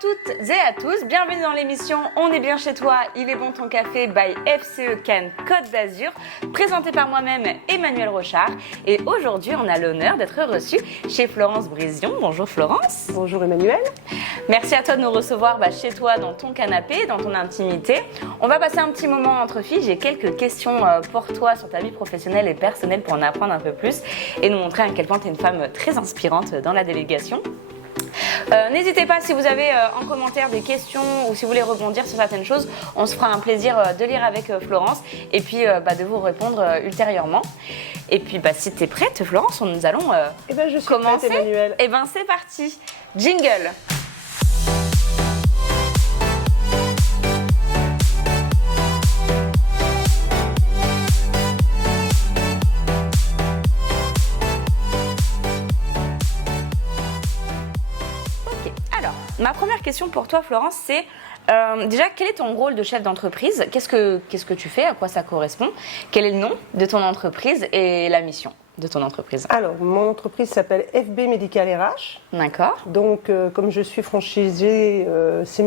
toutes et à tous, bienvenue dans l'émission On est bien chez toi, il est bon ton café by FCE Cannes Côte d'Azur, présenté par moi-même Emmanuelle Rochard. Et aujourd'hui, on a l'honneur d'être reçu chez Florence Brision. Bonjour Florence. Bonjour Emmanuelle. Merci à toi de nous recevoir chez toi, dans ton canapé, dans ton intimité. On va passer un petit moment entre filles. J'ai quelques questions pour toi sur ta vie professionnelle et personnelle pour en apprendre un peu plus et nous montrer à quel point tu es une femme très inspirante dans la délégation. N'hésitez pas si vous avez en commentaire des questions ou si vous voulez rebondir sur certaines choses, on se fera un plaisir de lire avec Florence et puis de vous répondre ultérieurement. Et puis si tu es prête Florence, nous allons je suis commencer. Prête, Emmanuelle. Et c'est parti. Jingle. Ma première question pour toi, Florence, c'est déjà, quel est ton rôle de chef d'entreprise ? Qu'est-ce que tu fais ? À quoi ça correspond ? Quel est le nom de ton entreprise et la mission de ton entreprise ? Alors, mon entreprise s'appelle FB Médical RH. D'accord. Donc, comme je suis franchisée, c'est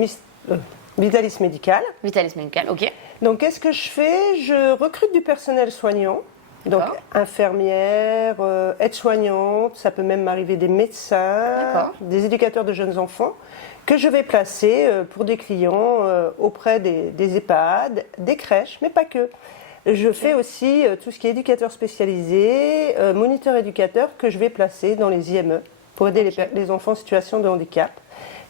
Vitalis Médical. Vitalis Médical, ok. Donc, qu'est-ce que je fais ? Je recrute du personnel soignant. Donc, infirmières, aides-soignantes, ça peut même m'arriver des médecins, des éducateurs de jeunes enfants, que je vais placer pour des clients auprès des EHPAD, des crèches, mais pas que. Je fais aussi tout ce qui est éducateur spécialisé, moniteur éducateur, que je vais placer dans les IME pour aider les enfants en situation de handicap,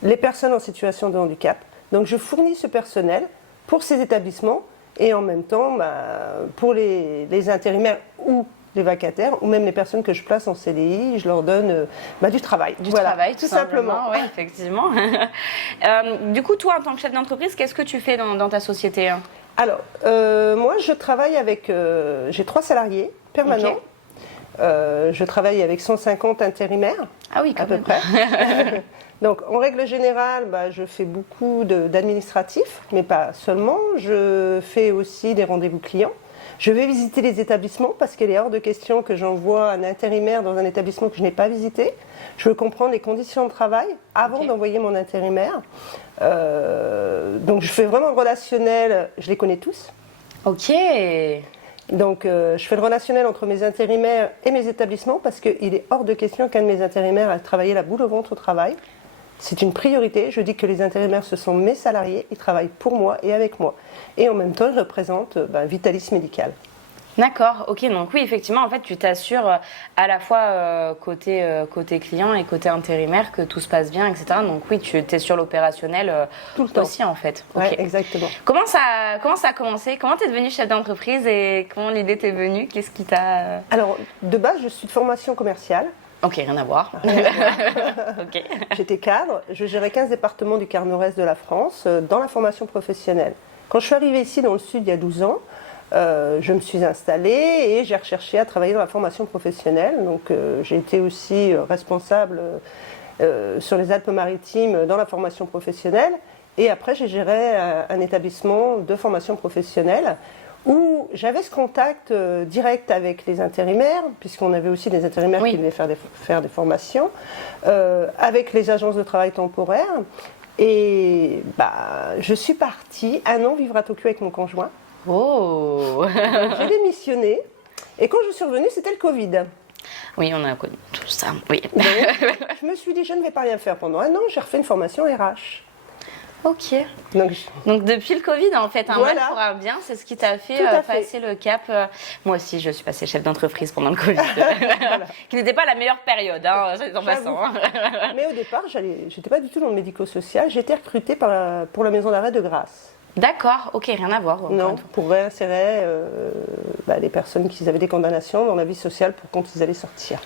les personnes en situation de handicap. Donc, je fournis ce personnel pour ces établissements. Et en même temps, pour les intérimaires ou les vacataires, ou même les personnes que je place en CDI, je leur donne du travail. Du travail, tout simplement. simplement. Oui, effectivement. Du coup, toi, en tant que chef d'entreprise, qu'est-ce que tu fais dans ta société ? Alors, moi, je travaille avec... j'ai 3 salariés permanents. Je travaille avec 150 intérimaires, à peu près. Donc, en règle générale, je fais beaucoup d'administratifs, mais pas seulement. Je fais aussi des rendez-vous clients. Je vais visiter les établissements parce qu'il est hors de question que j'envoie un intérimaire dans un établissement que je n'ai pas visité. Je veux comprendre les conditions de travail avant d'envoyer mon intérimaire. Donc, je fais vraiment le relationnel. Je les connais tous. Ok. Donc, je fais le relationnel entre mes intérimaires et mes établissements parce qu'il est hors de question qu'un de mes intérimaires aille travailler la boule au ventre au travail. C'est une priorité. Je dis que les intérimaires, ce sont mes salariés. Ils travaillent pour moi et avec moi. Et en même temps, ils représentent Vitalis Médical. D'accord, ok. Donc oui, effectivement, en fait, tu t'assures à la fois côté client et côté intérimaire que tout se passe bien, etc. Donc oui, tu es sur l'opérationnel tout le temps aussi, en fait. Oui, exactement. Comment ça a commencé ? Comment tu es devenue chef d'entreprise et comment l'idée t'est venue ? Qu'est-ce qui t'a... Alors, de base, je suis de formation commerciale. Ok, rien à voir. Okay. J'étais cadre, je gérais 15 départements du quart nord-est de la France dans la formation professionnelle. Quand je suis arrivée ici dans le sud il y a 12 ans, je me suis installée et j'ai recherché à travailler dans la formation professionnelle. Donc j'ai été aussi responsable sur les Alpes-Maritimes dans la formation professionnelle. Et après j'ai géré un établissement de formation professionnelle où j'avais ce contact direct avec les intérimaires, puisqu'on avait aussi des intérimaires qui devaient faire des formations, avec les agences de travail temporaire. Et je suis partie 1 an vivre à Tokyo avec mon conjoint. Oh. J'ai démissionné. Et quand je suis revenue, c'était le Covid. Oui, on a connu tout ça. Oui. Donc, je me suis dit, je ne vais pas rien faire pendant 1 an. J'ai refait une formation RH. Ok. Donc depuis le Covid, en fait, un mal pour un bien, c'est ce qui t'a fait passer le cap. Moi aussi, je suis passée chef d'entreprise pendant le Covid, qui n'était pas la meilleure période, en passant. Mais au départ, j'étais pas du tout dans le médico-social. J'étais recrutée pour la maison d'arrêt de Grasse. D'accord, ok, rien à voir. Non, pour réinsérer les personnes qui avaient des condamnations dans la vie sociale pour quand ils allaient sortir.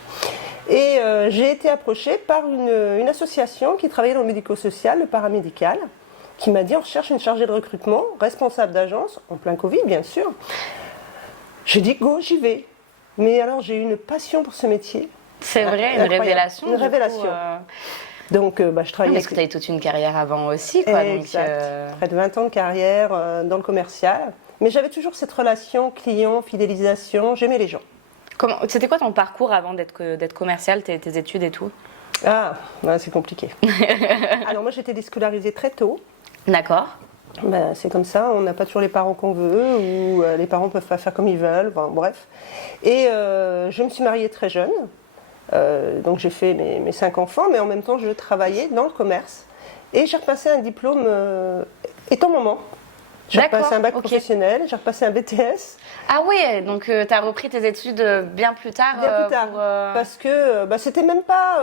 Et j'ai été approchée par une association qui travaillait dans le médico-social, le paramédical, qui m'a dit on recherche une chargée de recrutement, responsable d'agence, en plein Covid bien sûr. J'ai dit go, j'y vais. Mais alors j'ai eu une passion pour ce métier. C'est vrai, une révélation. Une révélation. Donc je travaillais. Parce que tu as eu toute une carrière avant aussi, quoi. Exact. Donc, près de 20 ans de carrière dans le commercial. Mais j'avais toujours cette relation client, fidélisation, j'aimais les gens. C'était quoi ton parcours avant d'être commercial, tes études et tout ? Ah, ouais, c'est compliqué. Alors moi j'étais déscolarisée très tôt. D'accord. Ben, c'est comme ça, on n'a pas toujours les parents qu'on veut, ou les parents peuvent pas faire comme ils veulent, enfin, bref. Et je me suis mariée très jeune, donc j'ai fait mes 5 enfants, mais en même temps je travaillais dans le commerce. Et j'ai repassé un diplôme étant maman. J'ai repassé un bac professionnel, j'ai repassé un BTS. Ah oui, donc tu as repris tes études bien plus tard. Bien plus tard, parce que c'était même pas...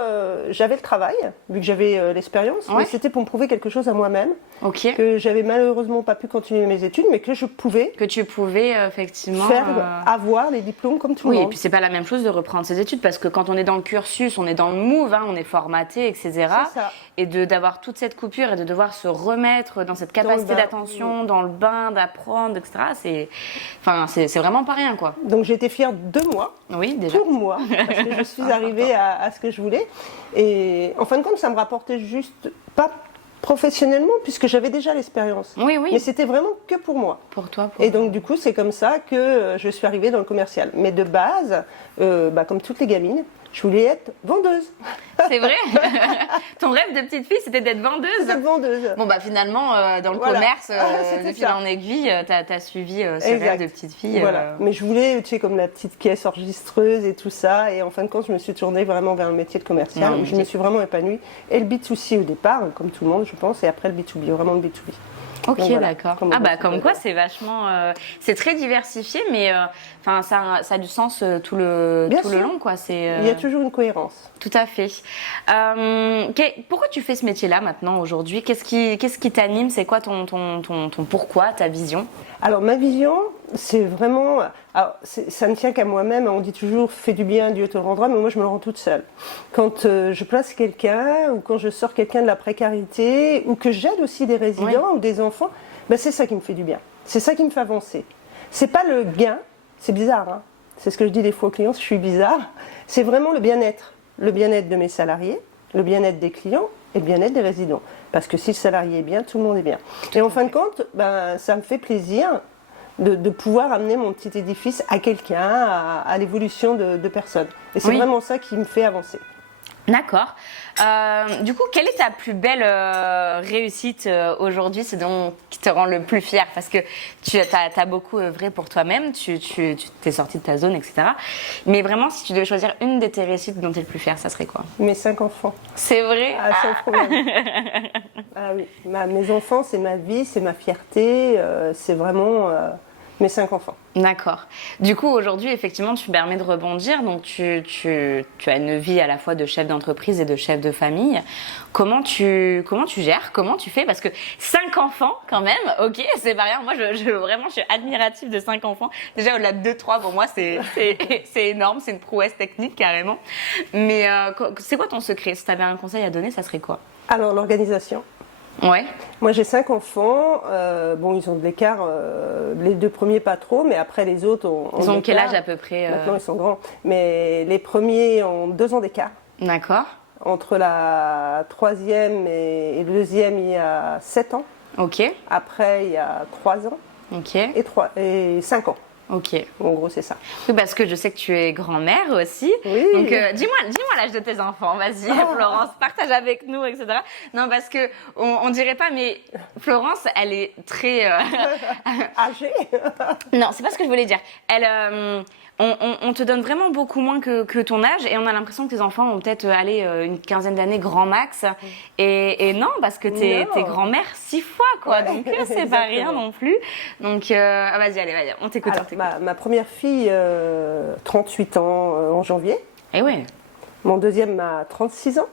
j'avais le travail, vu que j'avais l'expérience, mais c'était pour me prouver quelque chose à moi-même. Que j'avais malheureusement pas pu continuer mes études, mais que je pouvais... Que tu pouvais effectivement... avoir les diplômes comme tout le monde. Oui, et puis c'est pas la même chose de reprendre ses études, parce que quand on est dans le cursus, on est dans le move, on est formaté, etc. C'est ça. Et d'avoir toute cette coupure et de devoir se remettre dans cette capacité d'attention, dans le bain, d'apprendre, etc. C'est vraiment pas rien, quoi. Donc j'ai été fière de moi, déjà. Pour moi, parce que je suis arrivée à ce que je voulais. Et en fin de compte, ça me rapportait juste, pas professionnellement, puisque j'avais déjà l'expérience. Oui. Mais c'était vraiment que pour moi. Pour toi. Et donc du coup, c'est comme ça que je suis arrivée dans le commercial. Mais de base, comme toutes les gamines, je voulais être vendeuse. C'est vrai. Ton rêve de petite fille, c'était d'être vendeuse. D'être vendeuse. Bon, finalement, dans le commerce, de fil en aiguille, t'as suivi ce rêve de petite fille. Voilà. Mais je voulais, comme la petite caisse enregistreuse et tout ça. Et en fin de compte, je me suis tournée vraiment vers le métier de commercial. Où je me suis vraiment épanouie. Et le B2C au départ, comme tout le monde, je pense. Et après le B2B, vraiment le B2B. Ok, d'accord. Comme quoi, c'est vachement... c'est très diversifié, mais ça a du sens tout le long, quoi. Il y a toujours une cohérence. Tout à fait. Pourquoi tu fais ce métier-là maintenant, aujourd'hui? Qu'est-ce qui t'anime? C'est quoi ton pourquoi, ta vision? Alors, ma vision, c'est vraiment... Alors, ça ne tient qu'à moi-même. On dit toujours, fais du bien, Dieu te le rendra, mais moi, je me le rends toute seule. Quand je place quelqu'un, ou quand je sors quelqu'un de la précarité, ou que j'aide aussi des résidents ou des enfants, c'est ça qui me fait du bien. C'est ça qui me fait avancer. C'est pas le gain, c'est bizarre, c'est ce que je dis des fois aux clients, je suis bizarre. C'est vraiment le bien-être. Le bien-être de mes salariés, le bien-être des clients et le bien-être des résidents. Parce que si le salarié est bien, tout le monde est bien. Et en fin de compte, ça me fait plaisir de pouvoir amener mon petit édifice à quelqu'un, à l'évolution de personnes. Et c'est vraiment ça qui me fait avancer. D'accord. Du coup, quelle est ta plus belle réussite aujourd'hui? C'est donc qui te rend le plus fier? Parce que tu as beaucoup œuvré pour toi-même, tu t'es sortie de ta zone, etc. Mais vraiment, si tu devais choisir une de tes réussites dont tu es le plus fier, ça serait quoi? Mes 5 enfants. C'est vrai? Sans problème. Oui. Mes enfants, c'est ma vie, c'est ma fierté, c'est vraiment... mes 5 enfants. D'accord. Du coup, aujourd'hui, effectivement, tu permets de rebondir. Donc, tu as une vie à la fois de chef d'entreprise et de chef de famille. Comment tu gères? Comment tu fais? Parce que 5 enfants, quand même, ok, c'est pas rien. Moi, vraiment, je suis admirative de 5 enfants. Déjà, au-delà de 2, 3, pour moi, c'est énorme. C'est une prouesse technique, carrément. Mais c'est quoi ton secret? Si tu avais un conseil à donner, ça serait quoi? Alors, l'organisation. Ouais. Moi j'ai 5 enfants, ils ont de l'écart, les 2 premiers pas trop, mais après les autres ont ils ont quel âge à peu près Maintenant ils sont grands, mais les premiers ont 2 ans d'écart. D'accord. Entre la 3e et le 2e il y a 7 ans. Ok. Après il y a 3 ans. Ok. Et 5 ans. Ok. En gros, c'est ça. Oui, parce que je sais que tu es grand-mère aussi. Oui. Donc, dis-moi l'âge de tes enfants. Vas-y, Florence, partage avec nous, etc. Non, parce que on dirait pas, mais Florence, elle est très âgée. Non, c'est pas ce que je voulais dire. On te donne vraiment beaucoup moins que ton âge et on a l'impression que tes enfants ont peut-être une quinzaine d'années grand max. Et non, parce que t'es grand-mère 6 fois, quoi. Donc, c'est pas rien non plus. Donc, vas-y, on t'écoute. Ma première fille, 38 ans en janvier. Eh oui. Mon deuxième a 36 ans.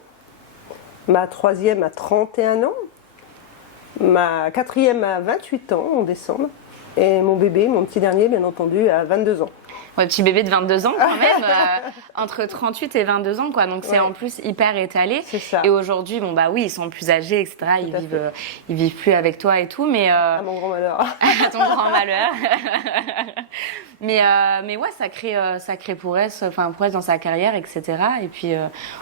Ma troisième a 31 ans. Ma quatrième a 28 ans en décembre. Et mon bébé, mon petit dernier, bien entendu, a 22 ans. Ouais, petit bébé de 22 ans quand même, entre 38 et 22 ans, quoi. Donc c'est en plus hyper étalé. C'est ça. Et aujourd'hui, ils sont plus âgés, etc. Ils vivent plus avec toi et tout, mais à mon grand malheur. À ton grand malheur. mais ouais, ça crée pour elle dans sa carrière, etc. Et puis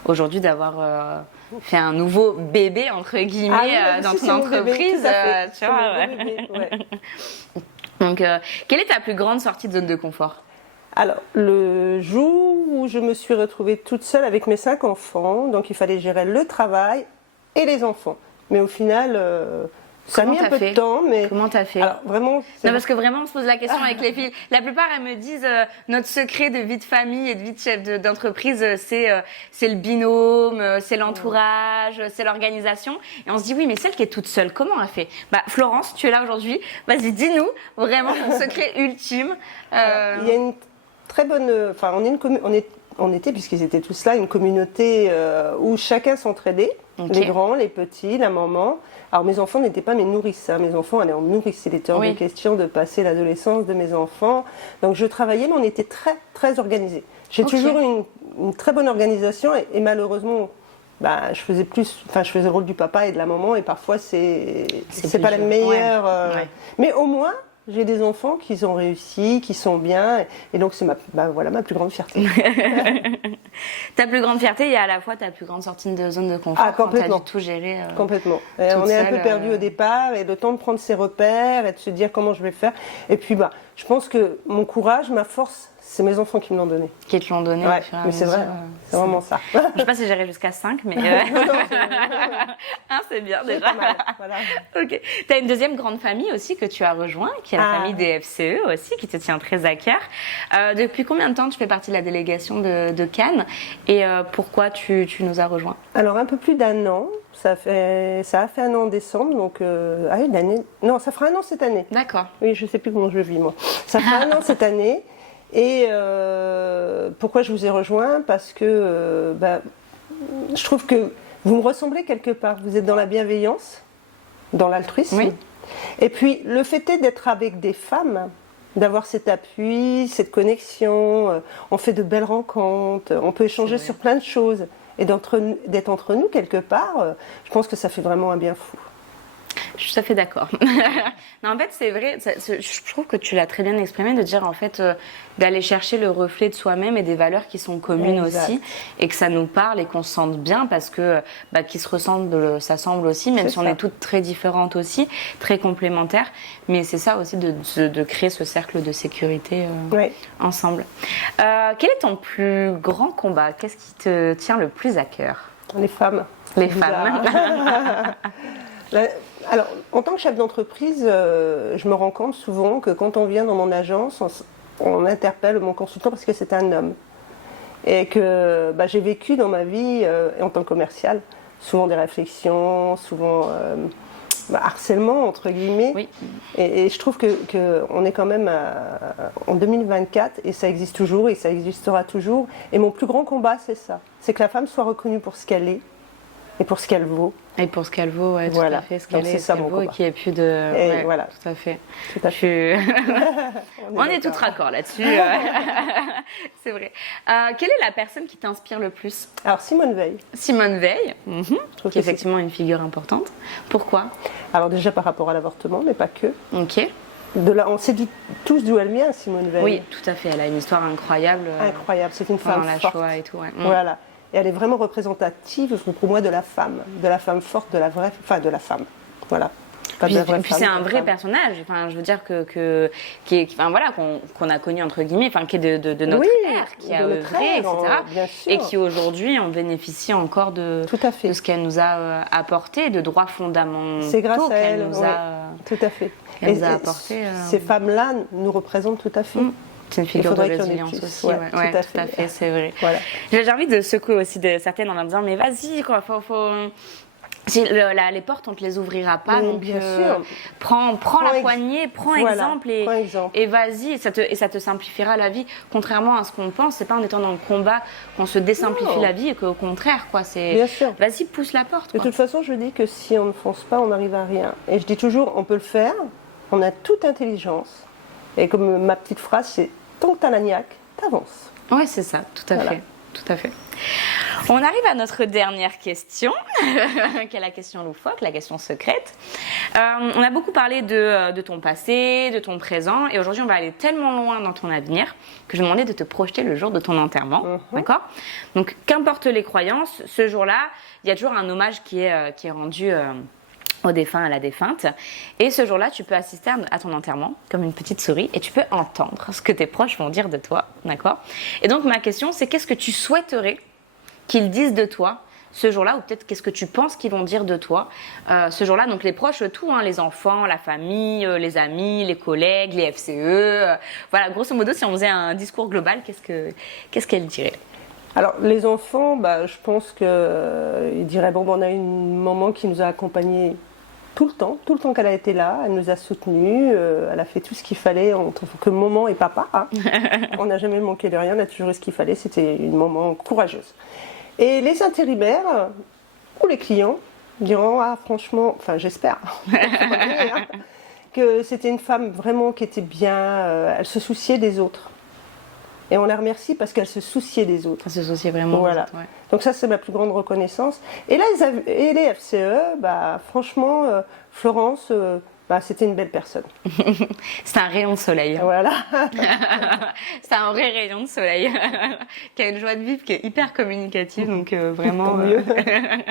aujourd'hui d'avoir fait un nouveau bébé entre guillemets dans ton entreprise, tu vois. Ouais. Donc, quelle est ta plus grande sortie de zone de confort? Alors, le jour où je me suis retrouvée toute seule avec mes 5 enfants, donc il fallait gérer le travail et les enfants. Mais au final, ça a mis un peu de temps. Mais comment t'as fait? Alors, vraiment, non, parce que vraiment, on se pose la question avec les filles. La plupart, elles me disent notre secret de vie de famille et de vie de chef d'entreprise, c'est le binôme, c'est l'entourage, c'est l'organisation. Et on se dit oui, mais celle qui est toute seule, comment elle fait? Bah, Florence, tu es là aujourd'hui. Vas-y, dis-nous vraiment ton secret ultime. Il y a une très bonne. Enfin, on était, puisqu'ils étaient tous là, une communauté où chacun s'entraidait. Okay. Les grands, les petits, la maman. Alors mes enfants n'étaient pas mes nourrices, mes enfants allaient en nourrice. Il était hors de question de passer l'adolescence de mes enfants. Donc je travaillais, mais on était très très organisés. J'ai toujours eu une très bonne organisation et malheureusement, je faisais le rôle du papa et de la maman et parfois c'est pas la meilleure. Mais au moins j'ai des enfants qui ont réussi, qui sont bien, et donc c'est ma plus grande fierté. Ta plus grande fierté et à la fois ta plus grande sortie de zone de confort. Complètement. Quand tu as dû tout gérer. Complètement. On est un peu perdu au départ, et le temps de prendre ses repères et de se dire comment je vais faire. Et puis je pense que mon courage, ma force, c'est mes enfants qui me l'ont donné. Qui te l'ont donné. Ouais, mais c'est vrai, c'est vraiment ça. Je ne sais pas si j'irai jusqu'à 5, mais c'est bien déjà. Pas mal. Voilà. Okay. Tu as une deuxième grande famille aussi que tu as rejoint, qui est la famille des FCE aussi, qui te tient très à cœur. Depuis combien de temps tu fais partie de la délégation de Cannes et pourquoi tu nous as rejoints? Alors un peu plus d'1 an. Ça a fait 1 an en décembre, donc non, ça fera 1 an cette année. D'accord. Oui, je ne sais plus comment je vis moi. Ça fera 1 an cette année. Et pourquoi je vous ai rejoint? Parce que je trouve que vous me ressemblez quelque part. Vous êtes dans la bienveillance, dans l'altruisme. Oui. Et puis le fait est d'être avec des femmes, d'avoir cet appui, cette connexion. On fait de belles rencontres, on peut échanger sur plein de choses. Et d'être entre nous quelque part, je pense que ça fait vraiment un bien fou. Je suis tout à fait d'accord. Non, en fait, c'est vrai, je trouve que tu l'as très bien exprimé, de dire en fait d'aller chercher le reflet de soi-même et des valeurs qui sont communes aussi, et que ça nous parle et qu'on se sente bien parce que qui se ressemblent, ça semble aussi, même si on est toutes très différentes aussi, très complémentaires. Mais c'est ça aussi de créer ce cercle de sécurité ensemble. Quel est ton plus grand combat? Qu'est-ce qui te tient le plus à cœur? Les femmes. Les femmes. Alors, en tant que chef d'entreprise, je me rends compte souvent que quand on vient dans mon agence, on interpelle mon consultant parce que c'est un homme. Et que j'ai vécu dans ma vie, en tant que commercial, souvent des réflexions, souvent harcèlement, entre guillemets. Oui. Et je trouve qu'on est quand même en 2024 et ça existe toujours et ça existera toujours. Et mon plus grand combat, c'est ça. C'est que la femme soit reconnue pour ce qu'elle est et pour ce qu'elle vaut. Et pour ce qu'elle vaut, tout à fait, ce qu'elle est, ça, ce qu'elle vaut, et qu'il n'y ait plus de... Et voilà. Tout à fait. Tout à fait. On est tous raccords là-dessus. C'est vrai. Quelle est la personne qui t'inspire le plus? Alors, Simone Veil. Simone Veil, qui est effectivement une figure importante. Pourquoi? Alors déjà par rapport à l'avortement, mais pas que. Ok. On sait tous d'où elle vient, Simone Veil. Oui, tout à fait. Elle a une histoire incroyable. Incroyable, c'est une femme la forte. Shoah et tout, Voilà. Et elle est vraiment représentative pour moi de la femme forte, de la vraie, de la femme. Voilà. Puis c'est un vrai personnage. Enfin, je veux dire qu'on a connu entre guillemets, qui est de notre ère, qui a œuvré, etc. Et qui aujourd'hui en bénéficie encore de ce qu'elle nous a apporté, de droits fondamentaux. C'est grâce à elle. Nous a, tout à fait. Elle nous a apporté. Ces femmes-là nous représentent tout à fait. C'est une figure de résilience aussi. Tout à fait, c'est vrai. Voilà. J'ai envie de secouer aussi certaines en leur disant mais vas-y, quoi, les portes, on ne te les ouvrira pas. Donc, bien sûr. Prends la poignée, prends exemple et vas-y. Et ça te simplifiera la vie. Contrairement à ce qu'on pense, c'est pas en étant dans le combat qu'on se désimplifie la vie et qu'au contraire, bien sûr. Vas-y, pousse la porte. De toute façon, je dis que si on ne fonce pas, on n'arrive à rien. Et je dis toujours, on peut le faire, on a toute intelligence. Et comme ma petite phrase, c'est tant que t'as la niaque, t'avances. Oui, c'est ça, tout à fait. Tout à fait. On arrive à notre dernière question, qui est la question loufoque, la question secrète. On a beaucoup parlé de ton passé, de ton présent, et aujourd'hui on va aller tellement loin dans ton avenir que je vais demander de te projeter le jour de ton enterrement, d'accord? Donc, qu'importe les croyances, ce jour-là, il y a toujours un hommage qui est rendu au défunt, à la défunte. Et ce jour-là, tu peux assister à ton enterrement comme une petite souris et tu peux entendre ce que tes proches vont dire de toi, d'accord? Et donc ma question, c'est qu'est-ce que tu souhaiterais qu'ils disent de toi ce jour-là, ou peut-être qu'est-ce que tu penses qu'ils vont dire de toi ce jour-là? Donc les proches, tout, hein, les enfants, la famille, les amis, les collègues, les FCE. Voilà, grosso modo, si on faisait un discours global, qu'est-ce qu'elle dirait? Alors les enfants, je pense qu'ils diraient, bon, on a une maman qui nous a accompagnés tout le temps qu'elle a été là, elle nous a soutenus, elle a fait tout ce qu'il fallait en tant que maman et papa. Hein. On n'a jamais manqué de rien, on a toujours eu ce qu'il fallait, c'était une maman courageuse. Et les intérimaires ou les clients diront, ah franchement, enfin j'espère, que c'était une femme vraiment qui était bien, elle se souciait des autres. Et on la remercie parce qu'elle se souciait des autres. Elle se souciait vraiment voilà. des autres, ouais. Donc ça, c'est ma plus grande reconnaissance. Et là, les FCE, franchement, Florence, c'était une belle personne. C'est un rayon de soleil. Voilà. C'est un vrai rayon de soleil qui a une joie de vivre, qui est hyper communicative, donc vraiment. Tant mieux.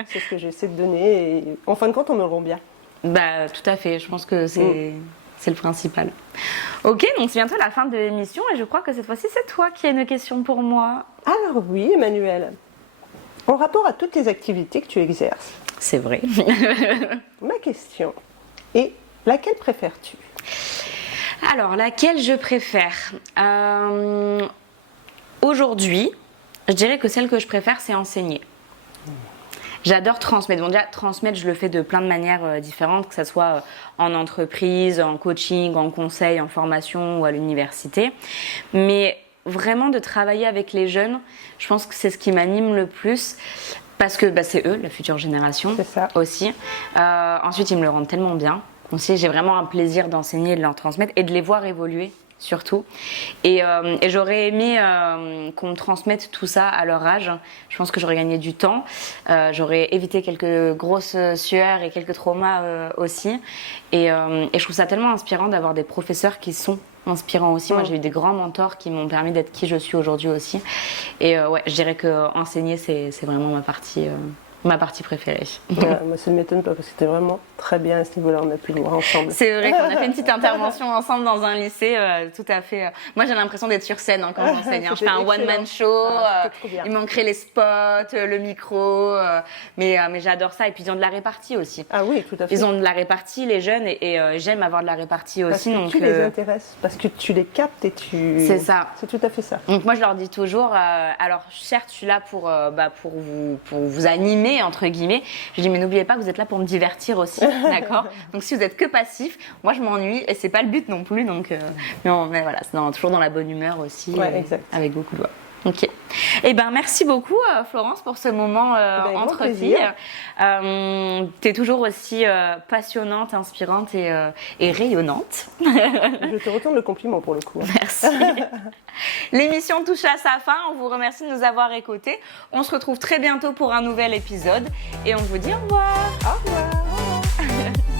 C'est ce que j'essaie de donner. Et en fin de compte, on me le rend bien. Tout à fait. Je pense que c'est le principal. Ok, donc c'est bientôt la fin de l'émission et je crois que cette fois-ci, c'est toi qui as une question pour moi. Alors oui, Emmanuel. En rapport à toutes les activités que tu exerces. C'est vrai. Ma question est, laquelle préfères-tu? Alors, laquelle je préfère aujourd'hui, je dirais que celle que je préfère, c'est enseigner. J'adore transmettre. Bon, déjà, transmettre, je le fais de plein de manières différentes, que ce soit en entreprise, en coaching, en conseil, en formation ou à l'université. Mais vraiment de travailler avec les jeunes, je pense que c'est ce qui m'anime le plus. Parce que c'est eux, la future génération aussi. Ensuite, ils me le rendent tellement bien. Aussi, j'ai vraiment un plaisir d'enseigner, de leur transmettre et de les voir évoluer. Surtout. Et j'aurais aimé qu'on me transmette tout ça à leur âge. Je pense que j'aurais gagné du temps. J'aurais évité quelques grosses sueurs et quelques traumas aussi. Et je trouve ça tellement inspirant d'avoir des professeurs qui sont inspirants aussi. Moi, j'ai eu des grands mentors qui m'ont permis d'être qui je suis aujourd'hui aussi. Et je dirais que enseigner, c'est vraiment ma partie préférée. Moi, ça ne m'étonne pas parce que c'était vraiment très bien à ce niveau-là. On a pu le voir ensemble. C'est vrai qu'on a fait une petite intervention ensemble dans un lycée, tout à fait. Moi, j'ai l'impression d'être sur scène quand j'enseigne. Je fais un one-man show. Il manquerait les spots, le micro. Mais j'adore ça. Et puis, ils ont de la répartie aussi. Ah oui, tout à fait. Ils ont de la répartie, les jeunes. Et j'aime avoir de la répartie aussi. Parce que tu les intéresses. Parce que tu les captes et tu... C'est ça. C'est tout à fait ça. Donc, moi, je leur dis toujours, alors, certes, je suis là pour vous animer, entre guillemets. Je dis, mais n'oubliez pas que vous êtes là pour me divertir aussi, d'accord? Donc si vous êtes que passif, moi je m'ennuie et c'est pas le but non plus. Donc, mais voilà, c'est toujours dans la bonne humeur aussi, avec beaucoup de joie. Ok. Eh ben merci beaucoup Florence pour ce moment entre filles. T'es toujours aussi passionnante, inspirante et rayonnante. Je te retourne le compliment pour le coup. Merci. L'émission touche à sa fin. On vous remercie de nous avoir écoutés. On se retrouve très bientôt pour un nouvel épisode et on vous dit au revoir. Au revoir.